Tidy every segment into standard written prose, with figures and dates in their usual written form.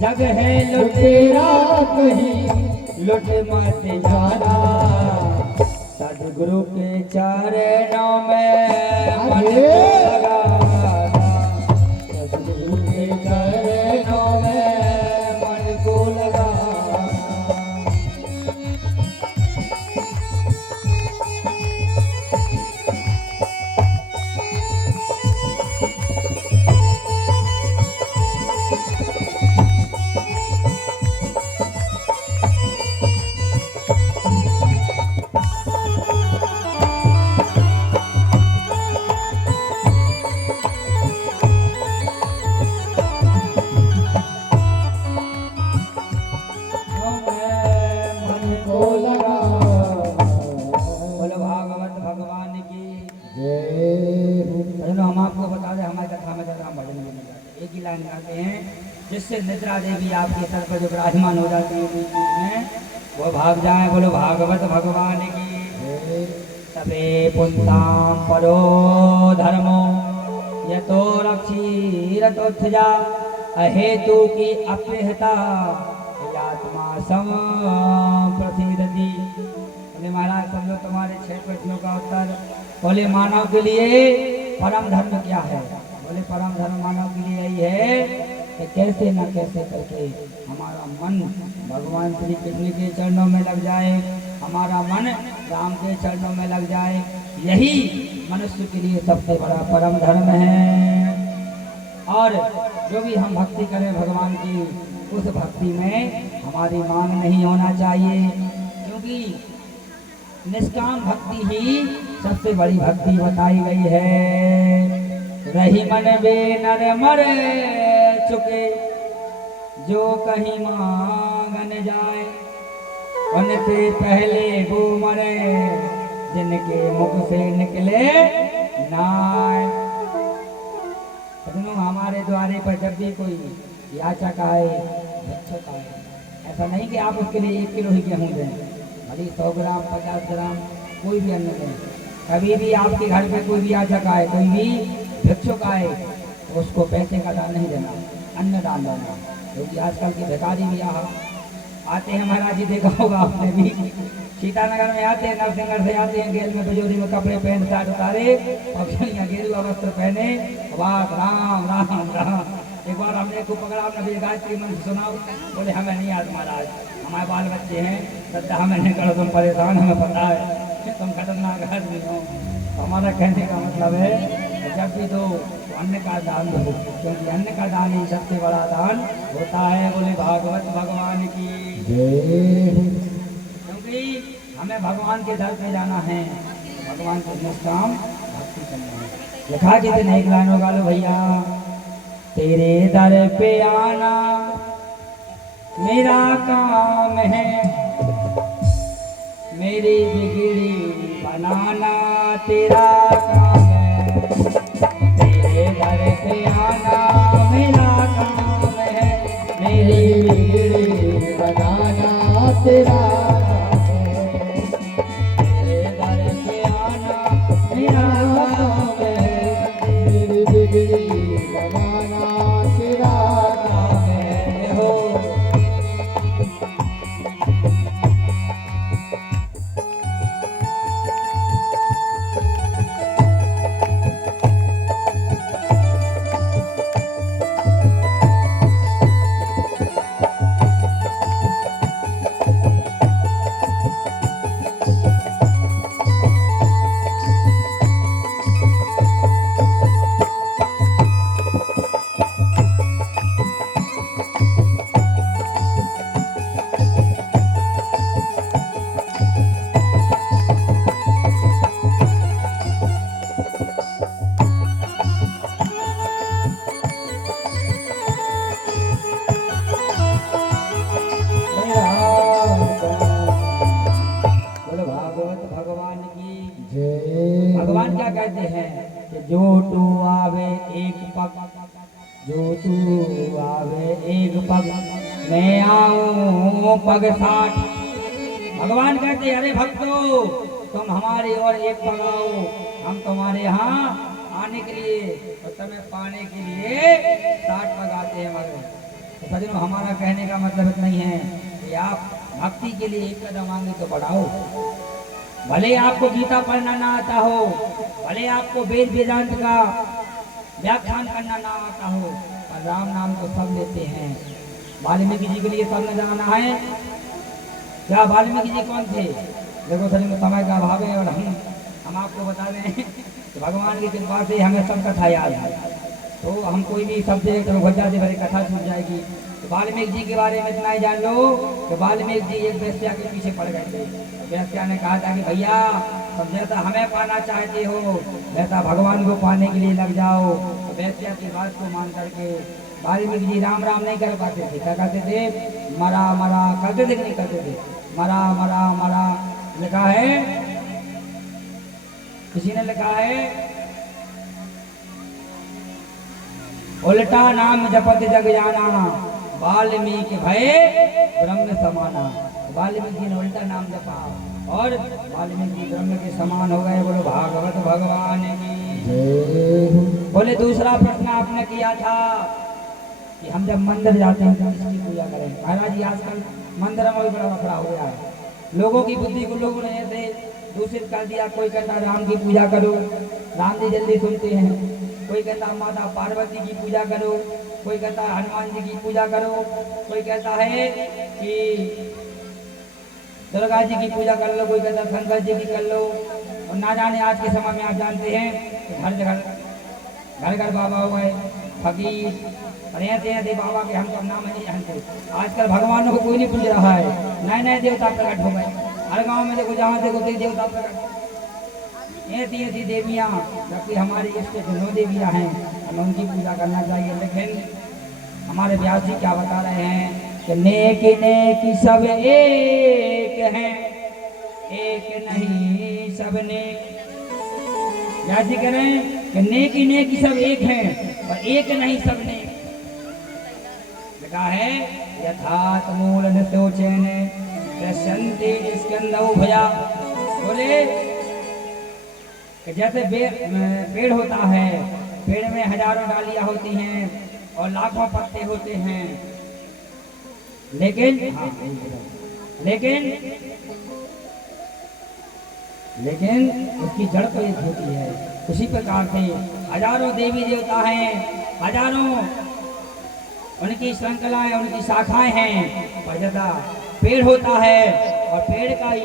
जग है लुटेरा कहीं लुट मत जाना, सदगुरु के चरणों में मन को लगाना, सदगुरु के चरणों में मन को लगाना। जिससे निद्रा देवी आपके सर पर जो विराजमान हो जाती है बीच में वो भाग जाए। बोलो भागवत भगवान की। सबे पुंसाम परो धर्मो यतो रक्षीरतोत्थजा अहेतु की अप्रियता आत्मा सम प्रसिद्धि। बोले महाराज समझो तुम्हारे 6 प्रश्नों का उत्तर। बोले मानव के लिए परम धर्म क्या है? बोले परम धर्म मानव के लिए यही है कि कैसे न कैसे करके हमारा मन भगवान श्री कृष्ण के चरणों में लग जाए, हमारा मन राम के चरणों में लग जाए। यही मनुष्य के लिए सबसे बड़ा परम धर्म है। और जो भी हम भक्ति करें भगवान की, उस भक्ति में हमारी मांग नहीं होना चाहिए, क्योंकि निष्काम भक्ति ही सबसे बड़ी भक्ति बताई गई है। रही मन वे नर मर चुके जो कहीं मांगन जाए, उनसे पहले वो मरे जिनके मुख से निकले नाय। हमारे द्वारे पर जब भी कोई याचक आए, भिक्षुक आए, ऐसा नहीं कि आप उसके लिए 1 किलो ही गेहूँ दें, भले 100 ग्राम 50 ग्राम कोई भी अन्न दें। कभी भी आपके घर पे कोई भी याचक आए, कोई भी भिक्षुक आए, तो उसको पैसे का दान नहीं देना, अन्न दान देना। क्योंकि आजकल के भिखारी भी यहाँ आते हैं, महाराज जी देखा होगा आपने भी, सीतानगर में आते हैं, नरसिंहगढ़ से आते हैं, गेल में बिजोरी में कपड़े पैंट शर्ट उतारे और गेरुआ वस्त्र पहने, वाह राम राम राम। एक बार हमने को पकड़ा, हमने गायत्री मंत्र सुनाओ, बोले हमें नहीं आता महाराज, हमारे बाल बच्चे हैं, सत्ता हमें नहीं करो, तुम परेशान, हमें पता है तुम खतरनाक आदमी हो। हमारा कहने का मतलब है जब भी दो अन्न का दान दो, क्योंकि अन्न का दान ही सबसे बड़ा दान होता है। बोले भागवत भगवान की जय। क्योंकि हमें भगवान के दर पे जाना है, भगवान के निष्काम भक्ति करना है। लिखा कितने एक लाइन होगा लो भैया। तेरे दर पे आना मेरा काम है, मेरी बिगड़ी बनाना तेरा काम है। तेरे दर पे आना मेरा काम है, मेरी बिगड़ी बनाना तेरा काम है। तेरे दर पे आना मेरा काम है, मेरी बिगड़ी बनाना तेरा काम है। हो भगवान क्या कहते हैं कि जो तू आवे एक पग, जो तू आवे एक पग, मैं आऊं पग 60। भगवान कहते हैं अरे भक्तों तुम हमारी ओर एक पग आओ, हम तुम्हारे यहाँ आने के लिए और तुम्हें पाने के लिए 60 पग आते हैं। मगर सजनों हमारा कहने का मतलब इतना ही है कि आप भक्ति के लिए एक कदम आगे तो बढ़ाओ। भले आपको गीता पढ़ना ना आता हो, भले आपको वेद वेदांत का व्याख्यान करना ना आता हो, पर राम नाम तो सब लेते हैं। वाल्मीकि जी के लिए सब न जाना है क्या? वाल्मीकि जी कौन थे? देखो सर समय का अभाव है और हम आपको बता दें कि भगवान की कृपा से हमें सब कथा याद है, तो हम कोई भी शब्द तो वजह से भरी कथा छूट जाएगी। तो वाल्मीकि जी के बारे में इतना ही जान लो कि वाल्मीकि जी एक वेश्या के पीछे पड़ गए थे। वेश्या ने कहा था कि भैया तुम जैसा हमें पाना चाहते हो वैसा भगवान को पाने के लिए लग जाओ। तो वेश्या की बात को मान करके वाल्मीकि जी राम राम नहीं कर पाते थे। क्या करते थे? मरा मरा करते थे, नहीं करते थे? मरा मरा मरा लिखा है, किसी ने लिखा है उल्टा नाम जपत जग जाना वाल्मीकि भय ब्रह्म समाना। वाल्मीकि ने उल्टा नाम जपा और वाल्मीकि ब्रह्म के समान हो गए। बोलो भागवत भगवान की। बोले दूसरा प्रश्न आपने किया था कि हम जब मंदिर जाते हैं तो किसकी पूजा करें? महाराज जी आजकल मंदिर में भी बड़ा लफड़ा हो गया है। लोगों की बुद्धि को लोगों ने ऐसे दूषित कर दिया। कोई कहता राम की पूजा करो, राम जी जल्दी सुनते हैं। कोई कहता माता पार्वती की पूजा करो, कोई कहता हनुमान जी की पूजा करो, कोई कहता है कि दुर्गा जी की पूजा कर लो, कोई कहता शंकर जी की कर लो। और ना जाने आज के समय में आप जानते हैं कि हर जगह घर घर बाबा हो गए, फकीर और ऐसे बाबा के हम तो नाम नहीं जानते। आजकल भगवानों को कोई नहीं पूछ रहा है, नए नए देवता प्रकट हो गए। हर गांव में देखो, जहाँ देखो तो देवता प्रकट, ऐसी ऐसी देवियाँ, जबकि हमारी इष्ट दोनों देवियाँ हैं, हमें उनकी पूजा करना चाहिए। लेकिन हमारे व्यास जी क्या बता रहे हैं कि नेक नेक सब एक हैं, एक नहीं सब नेक। व्यास जी कह रहे हैं कि नेक नेक सब एक हैं और एक नहीं सब नेक। लिखा है यथात मूल नित्योचैन प्रसन्ति स्कंदौ भया। बोले कि जैसे पेड़ होता है, पेड़ में हजारों डालियां होती हैं और लाखों पत्ते होते हैं, लेकिन उसकी जड़ तो एक होती है। उसी प्रकार से हजारों देवी देवता हैं, हजारों उनकी श्रृंखलाएं, उनकी शाखाएं हैं, पर जैसा पेड़ होता है और पेड़ का ही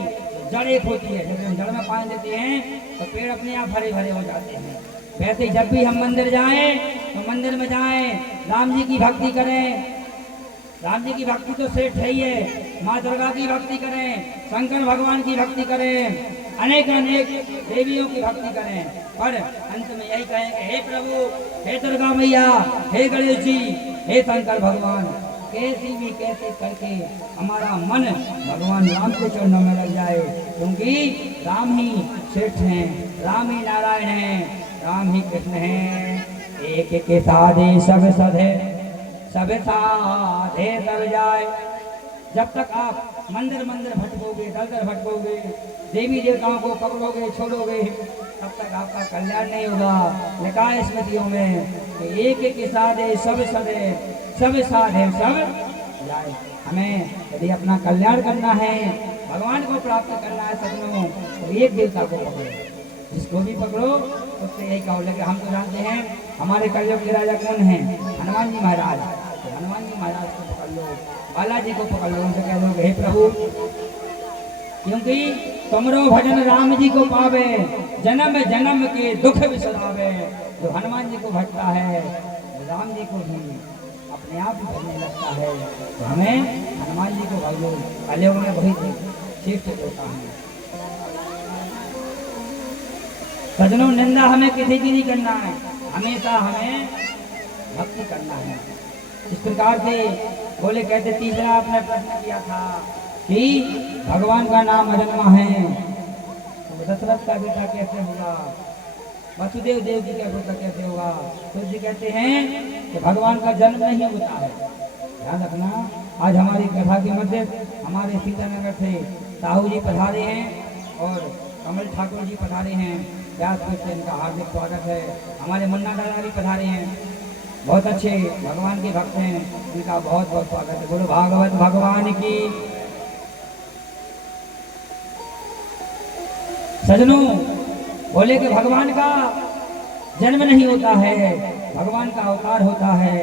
जड़ एक होती है। जब हम जड़ में पानी देते हैं तो पेड़ अपने आप हरे भरे हो जाते हैं। वैसे जब भी हम मंदिर जाएं तो मंदिर में जाएं, राम जी की भक्ति करें। राम जी की भक्ति तो श्रेष्ठ है ही है। माँ दुर्गा की भक्ति करें, शंकर भगवान की भक्ति करें, अनेक अनेक देवियों की भक्ति करें, पर अंत में यही कहेंगे हे प्रभु, हे दुर्गा मैया, हे गणेश जी, हे शंकर भगवान, कैसे करके हमारा मन भगवान राम के चरणों में लग जाए। क्योंकि राम ही श्रेष्ठ हैं, राम ही नारायण हैं, राम ही कृष्ण हैं। एक के साधे सब सधे, सब साधे सब जाए। जब तक आप मंदिर मंदिर भटकोगे, दर दर भटकोगे, देवी देवताओं को पकड़ोगे, छोड़ोगे, तब तक आपका कल्याण नहीं होगा। लिखा है स्मृतियों में कि एक के साधे सब सधे, सब साधे सब जाए। हमें यदि अपना कल्याण करना है, भगवान को प्राप्त करना है सपनों, तो एक देवता को पकड़ो, जिसको भी पकड़ो उससे यही कहो। लेकिन हम तो जानते हैं हमारे कलयुग के राजा कौन हैं? हनुमान जी महाराज। तो हनुमान जी महाराज को पकड़ लो, बालाजी को पकड़ लो, उनसे कह दो हे प्रभु, क्योंकि तुमरो भजन राम जी को पावे, जन्म जन्म के दुख बिसरावे। जो हनुमान जी को भजता है राम जी को भी अपने आप ही भजने लगता है। तो हमें हनुमान जी को भजो, कलयुग में वही श्रेष्ठ होता है। सजनों, निंदा हमें किसी की नहीं करना है, हमेशा हमें भक्ति करना है। इस प्रकार से बोले कहते तीसरा आपने प्रश्न किया था कि भगवान का नाम अजन्मा है, तो दशरथ का बेटा कैसे होगा, वसुदेव देव जी का बेटा कैसे होगा? तो जी कहते हैं कि भगवान का जन्म नहीं होता है। ध्यान रखना, आज हमारी कथा के मध्य हमारे सीतानगर से साहू जी पधारे हैं और कमल ठाकुर जी पधारे हैं। व्यासपीठ से इनका हार्दिक स्वागत है। हमारे मुन्ना दादा भी पधारे हैं। बहुत अच्छे भगवान के भक्त हैं, इनका बहुत बहुत स्वागत है। बोलो भागवत भगवान की। सजनों, बोले कि भगवान का जन्म नहीं होता है, भगवान का अवतार होता है।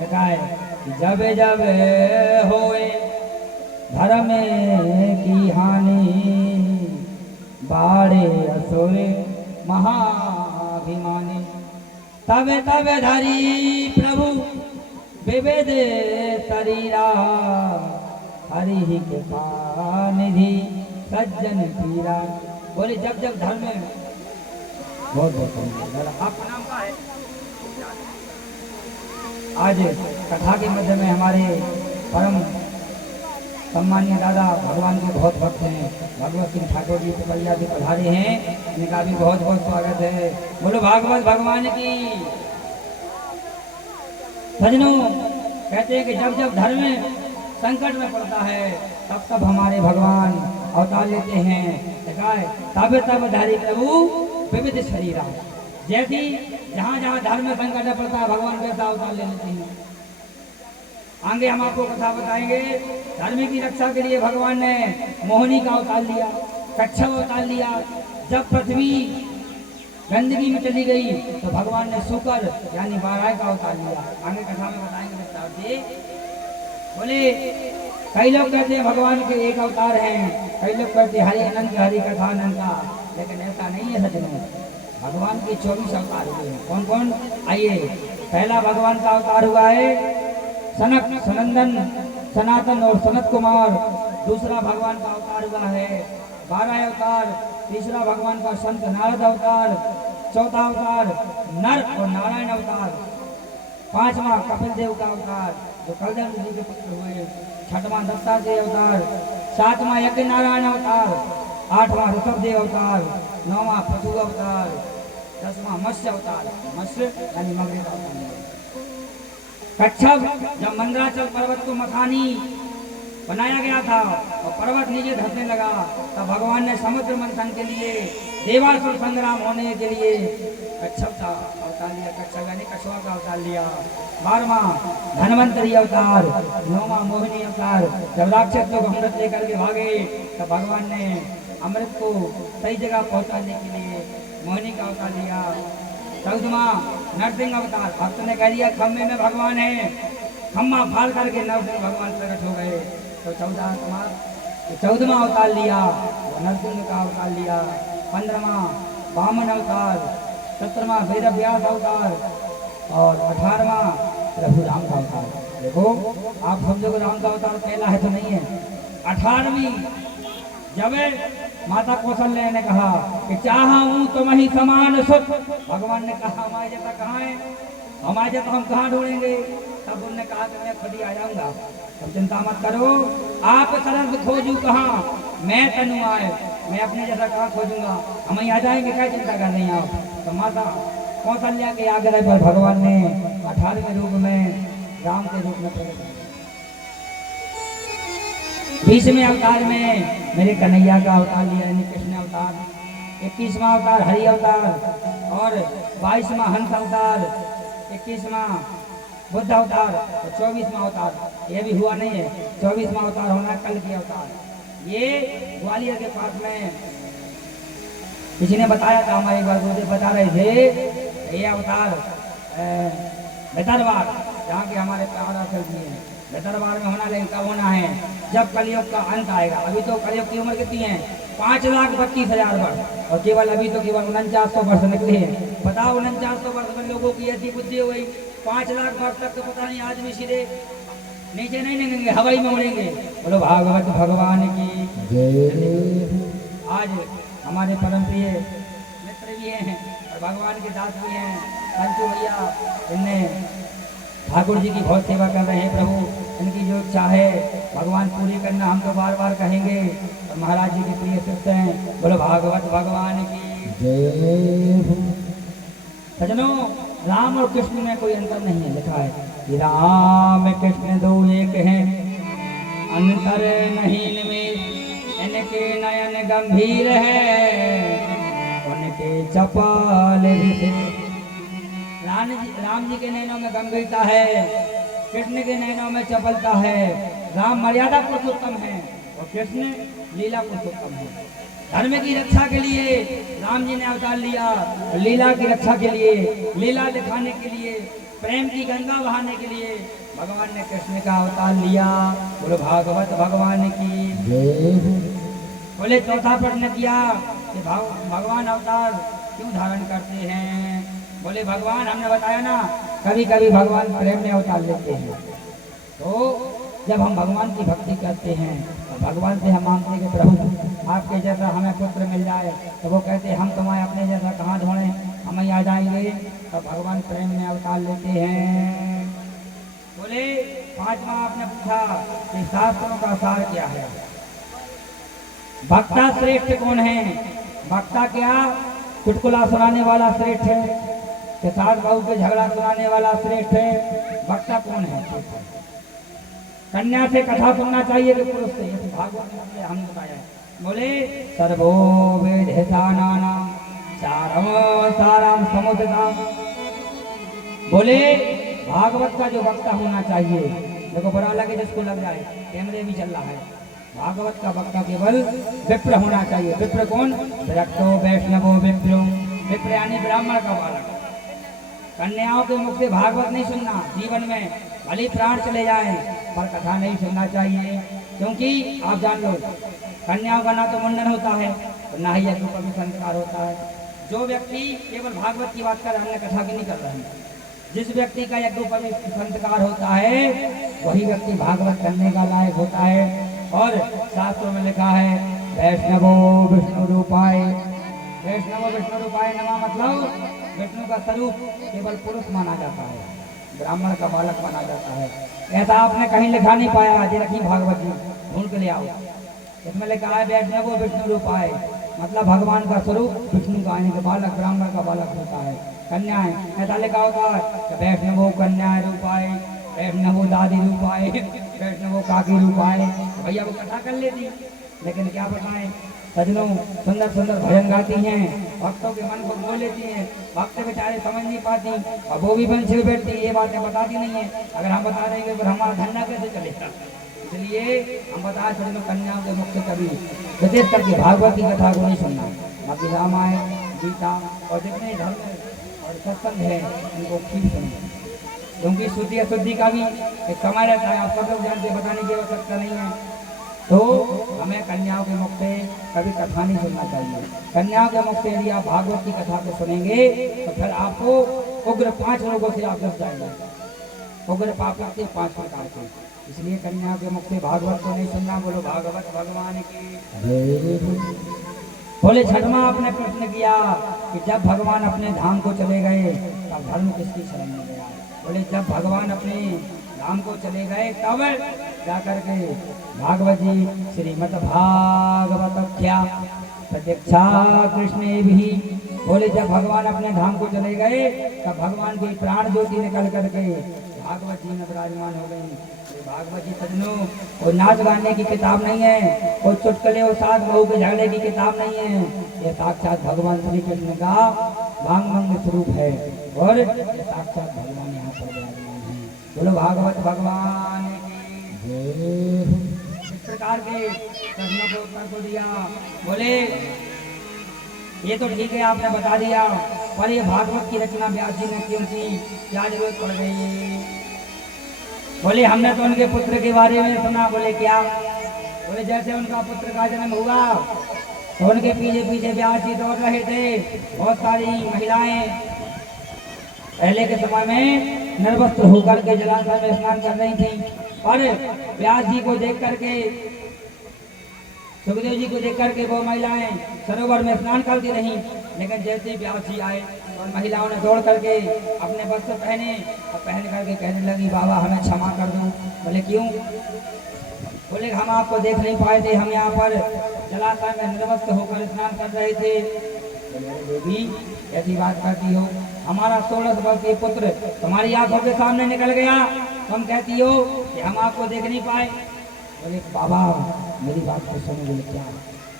लिखा है कि जब जब होए धर्म की हानि, बाड़े असुर महाभिमानी, तब तब धरी प्रभु विविध शरीरा, हरि के निधि सज्जन पीरा। बोले जब जब धर्म में बहुत बहुत आपका नाम क्या है? आज कथा के मध्य में हमारे परम सम्मानीय दादा भगवान के बहुत भक्त हैं, भगवत सिंह ठाकुर जी पिपलिया जी पधारे हैं, इनका भी बहुत बहुत स्वागत है। बोलो भागवत भगवान की। सजनों, कहते हैं कि जब जब धर्म संकट में पड़ता है तब तब हमारे भगवान अवतार लेते हैं। तब तब धारी प्रभु विविध शरीरा, जैसी जहाँ जहाँ धर्म में संकट में पड़ता है भगवान वैसा अवतार ले लेते हैं। आगे हम आपको कथा बताएंगे। धर्म की रक्षा के लिए भगवान ने मोहिनी का अवतार लिया, कच्छप अवतार लिया। जब पृथ्वी गंदगी में चली गई तो भगवान ने शुकर यानी बाराय का अवतार लिया। आगे कथा में बताएंगे विस्तार से। बोले कई लोग कहते हैं भगवान के एक अवतार हैं, कई लोग कहते हैं हरि अनंत हरि कथा अनंता, लेकिन ऐसा नहीं है सज्जनों। भगवान के 24 अवतार हुए हैं। कौन कौन? आइए, पहला भगवान का अवतार हुआ है सनक, सनंदन, सनातन और सनत कुमार। दूसरा भगवान का अवतार हुआ है 12 अवतार। तीसरा भगवान का संत नारद अवतार। चौथा अवतार नर और नारायण अवतार। पांचवा कपिल देव का अवतार जो कलदम जी के पुत्र हुए। छठवां दत्तात्रेय अवतार। सातवां यज्ञ नारायण अवतार। आठवां ऋषभ देव अवतार। नौवां पशु अवतार। 10वां मत्स्य अवतार, मत्स्य यानी मगरे का अवतार। कच्छप जब मंदराचल पर्वत को मखानी बनाया गया था और पर्वत नीचे धंसने लगा तब भगवान ने समुद्र मंथन के लिए, देवासुर संग्राम होने के लिए कच्छप का अवतार लिया। कच्छप यानी कछुआ का अवतार लिया। 12वां धनवंतरी अवतार। 9वां मोहिनी अवतार। जब राक्षस लोग अमृत लेकर के भागे तब भगवान ने अमृत को सही जगह पहुंचाने के लिए मोहिनी का अवतार लिया। 14वां नरसिंह अवतार। भक्त ने कह दिया खम्भे में भगवान है, खम्भा फाड़ करके नरसिंह भगवान प्रकट हो गए तो 14वां अवतार लिया, नरसिंह का अवतार लिया। 15वां वामन अवतार। 17वां वेद व्यास अवतार और 18वां प्रभु राम का अवतार। देखो आप समझो राम का अवतार पहला है तो नहीं है। 18वीं जब माता कौशल्या ने कहा कि चाहा हूं तुम ही समान सुत, भगवान ने कहा हमारे जैसा कहाँ है, हमारे जैसा हम कहाँ ढूंढेंगे। तब उन्होंने कहा कि मैं खुद ही आ जाऊंगा, तुम चिंता मत करो, आप तरफ खोजू कहाँ, मैं तनु आए, मैं अपने जैसा कहाँ खोजूंगा, हम ही आ जाएंगे, क्या चिंता कर रही हैं आप। तो माता कौशल्या के आग्रह पर भगवान ने 18वें रूप में राम के रूप में प्रकट। 20वें अवतार में मेरे कन्हैया का अवतार लिया यानी कृष्ण अवतार। 21वां अवतार हरि अवतार और 22वां हंस अवतार। 21वां बुद्ध अवतार और 24वां अवतार ये भी हुआ नहीं है, 24वां अवतार होना कल की अवतार। ये ग्वालियर के पास में किसी ने बताया था, हमारे एक बार गुरुदेव बता रहे थे ये अवतार बेतरवार जहाँ के हमारे पहाड़ा चलती है, बेतरवार में होना, लेकिन कब होना है जब कलयुग का अंत आएगा। अभी तो कलयुग की उम्र कितनी है 5,32,000 वर्ष और केवल अभी तो केवल 4900 वर्ष निकले हैं। बताओ 4900 वर्ष में लोगों की ऐसी बुद्धि हो गई, 5 लाख वर्ष तक तो पता नहीं आदमी सीधे नीचे नहीं निकलेंगे, हवाई में उड़ेंगे। बोलो भागवत भगवान की जय। आज हमारे परम प्रिय मित्र भी हैं और भगवान के दास भी हैं, संतु भैया, इनने ठाकुर जी की बहुत सेवा कर रहे हैं। प्रभु इनकी जो इच्छा है भगवान पूरी करना, हम तो बार बार कहेंगे। और महाराज जी के प्रिय शिष्य हैं, बोलो भागवत भगवान की जय। सजनों, राम और कृष्ण में कोई अंतर नहीं है। लिखा है कि राम कृष्ण दो एक हैं, अंतर नहीं इनमें, इनके नयन गंभीर है, उनके चपल राम जी के नैनों में गंभीरता है, कृष्ण के नैनों में चपलता है। राम मर्यादा पुरुषोत्तम है और कृष्ण लीला पुरुषोत्तम है। धर्म की रक्षा के लिए राम जी ने अवतार लिया, लीला की रक्षा के लिए, लीला दिखाने के लिए, प्रेम की गंगा बहाने के लिए भगवान ने कृष्ण का अवतार लिया। बोलो भागवत भगवान की। बोले चौथा प्रश्न किया कि भगवान अवतार क्यों धारण करते हैं? बोले भगवान, हमने बताया ना, कभी कभी भगवान प्रेम में अवतार लेते हैं। तो जब हम भगवान की भक्ति करते हैं तो भगवान से हम मांगते हैं कि प्रभु आपके जैसा हमें पुत्र मिल जाए, तो वो कहते हैं हम तुम्हारे अपने जैसा कहाँ ढूंढें, हम ही आ जाएंगे। तो भगवान प्रेम में अवतार लेते हैं। बोले पांचवा आपने पूछा कि शास्त्रों का सार क्या है? वक्ता श्रेष्ठ कौन है? वक्ता क्या चुटकुला सुनाने वाला श्रेष्ठ है कि सास बहू के झगड़ा सुनाने वाला श्रेष्ठ है? वक्ता कौन है? कन्या से कथा सुनना चाहिए कि पुरुष से? भागवत में हमने बताया है। बोले सर्वो वेदानानाम सारम साराम समुद्रम। बोले भागवत का जो वक्ता होना चाहिए, देखो बुरा लगे जिसको लग जाए, कैमरे भी चल रहा है, भागवत का वक्ता केवल विप्र होना चाहिए। विप्र कौन? विरक्तो वैष्णवो विप्रो। विप्र यानी ब्राह्मण का बालक। कन्याओं के मुख से भागवत नहीं सुनना। जीवन में भले प्राण चले जाएं पर कथा नहीं सुनना चाहिए, क्योंकि आप जान लो कन्याओं का ना तो मुंडन होता है और ना ही यज्ञ का भी संस्कार होता है। जो व्यक्ति केवल भागवत की बात कर रहे हैं, कथा की नहीं कर रहे हैं, जिस व्यक्ति का यज्ञोपवीत संस्कार होता है वही व्यक्ति भागवत करने का लायक होता है। और शास्त्रों में लिखा है वैष्णवो विष्णु रूपाय। वैष्णवो विष्णु रूपाय नमः मतलब विष्णु का स्वरूप केवल पुरुष माना जाता है, ब्राह्मण का बालक माना जाता है। ऐसा आपने कहीं लिखा नहीं पाया। आज रखी भागवत जी ढूंढ के ले आओ, इसमें लिखा है वैष्णवो विष्णु रूपाय मतलब भगवान का स्वरूप विष्णु का यानी बालक, ब्राह्मण का बालक होता है। कन्याएं ऐसा लिखा होता है वैष्णवो कन्या रूपाय, वैष्णवो दादी रूपाय, वैष्णवो काकी रूपाय। भैया वो कथा कर लेती, लेकिन क्या बताएं सजनों, सुंदर सुंदर भजन गाती हैं, भक्तों के मन को मोह लेती हैं, भक्त बेचारे समझ नहीं पाती और वो भी बन छिड़ बैठती, ये बातें बताती नहीं है। अगर हम बता देंगे तो हमारा धंधा कैसे चलेगा? इसलिए हम बताए सजनों, कन्याओं के मुख से कभी विशेष करके भागवत की कथा को नहीं सुनना। बाकी रामायण, गीता और जितने धर्म और सत्संग है उनको ठीक सुनना, क्योंकि शुद्धि अशुद्धि का भी एक समय रहता है। आप सब लोग जानते, बताने की आवश्यकता नहीं है। तो हमें कन्याओं के मुख से कभी कथा नहीं सुनना चाहिए। कन्याओं के मुख से यदि आप भागवत की कथा को सुनेंगे तो फिर आपको उग्र 5 रोगों से आप डर जाएंगे। उग्र पाप लगते 5 प्रकार के। इसलिए कन्याओं के मुख से भागवत को नहीं सुनना। बोलो भागवत भगवान की। बोले छठवां आपने प्रश्न किया कि जब भगवान अपने धाम को चले गए तब धर्म किसकी शरण में गया? बोले जब भगवान अपने धाम को चले गए तब जाकर के भागवत जी श्रीमद् भागवत क्या प्रतीक्षा कृष्ण भी। बोले जब भगवान अपने धाम को चले गए तब भगवान की प्राण ज्योति निकल करके भागवत जी में विराजमान हो गई। भागवत जी सजनों और नाच गाने की किताब नहीं है, कोई चुटकुले और सास बहू के झगड़े की किताब नहीं है। ये साक्षात भगवान श्री कृष्ण का वांगमंग स्वरूप है और ये साक्षात भगवान यहाँ पर विराजमान है। बोलो भागवत भगवान की। इस प्रकार के प्रश्नों को उत्तर को दिया। बोले ये तो ठीक है आपने बता दिया, पर ये भागवत की रचना व्यास जी ने क्यों की, क्या जरूरत पड़ गई? बोले हमने तो उनके पुत्र के बारे में सुना। बोले क्या? बोले जैसे उनका पुत्र का जन्म हुआ तो उनके पीछे पीछे व्यास जी दौड़ रहे थे। बहुत सारी महिलाएं पहले के समय में निर्वस्त्र होकर के जलाशय में स्नान कर रही थी, और व्यास जी को देख करके, सुखदेव जी को देख करके वो महिलाएं सरोवर में स्नान करती रहीं। लेकिन जैसे व्यास जी आए और महिलाओं ने दौड़ करके अपने वस्त्र पहने और पहन करके कहने लगी बाबा हमें क्षमा कर दो। बोले क्यों? बोले हम आपको देख नहीं पाए थे, हम यहाँ पर जलाशय में निर्वस्त्र होकर स्नान कर रहे थे। देवी ऐसी बात करती हो, हमारा 16 वर्षीय पुत्र तुम्हारी आंखों के सामने निकल गया, तुम कहती हो कि हम आपको देख नहीं पाए। बोले बाबा मेरी बात को सुनो। बोले क्या?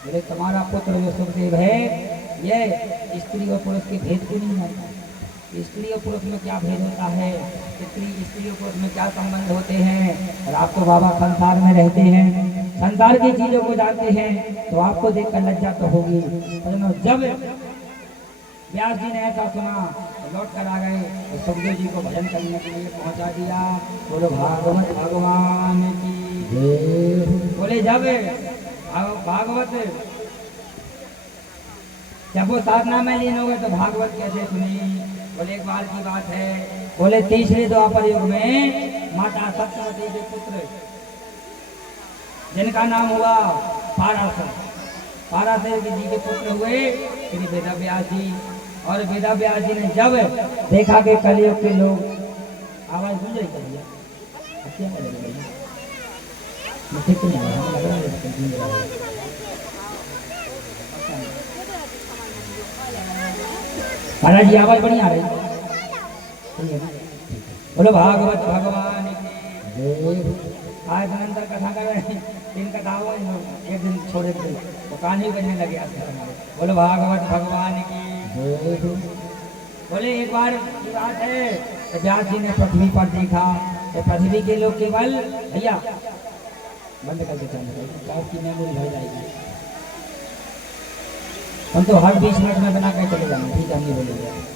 बोले तुम्हारा पुत्र जो सुखदेव है ये स्त्री और पुरुष के भेद को नहीं जानता, स्त्री और पुरुष में क्या भेद होता है, स्त्री और पुरुष में क्या संबंध होते हैं। और आप तो बाबा संसार में रहते हैं, संसार की चीजों को जानते हैं, तो आपको देखकर लज्जा तो होगी। परंतु जब व्यास जी ने ऐसा सुना तो लौट कर आ गए, तो सुखदेव जी को भजन करने के लिए पहुंचा दिया। बोलो भागवत भगवान की। बोले जब भागवत जब वो साधना में लीन हो गए तो भागवत कैसे सुनी। बोले एक बार की बात है, बोले तीसरे द्वापर युग में माता सत्यवती के पुत्र जिनका नाम हुआ पाराशर, पाराशर जी के पुत्र हुए श्री वेदव्यास जी। और वेदव्यास जी ने जब देखा कि कलयुग के लोग, आवाज सुन रही है महाराज जी, आवाज बढ़िया आ रही है। बोलो भागवत भगवान की। आज अनंतर कथा कर रहे हैं, तीन कथाओं एक दिन छोड़े थे तो कहानी बजने लगे। बोलो भागवत भगवान की। बोले एक बार की बात है, तो व्यास जी ने पृथ्वी पर देखा तो पृथ्वी के लोग केवल भैया बंद करके चले आपकी मेमोरी भर जाएगी, हम तो हर 20 मिनट में बना कर चले जाएंगे, ठीक है हम नहीं बोलेंगे।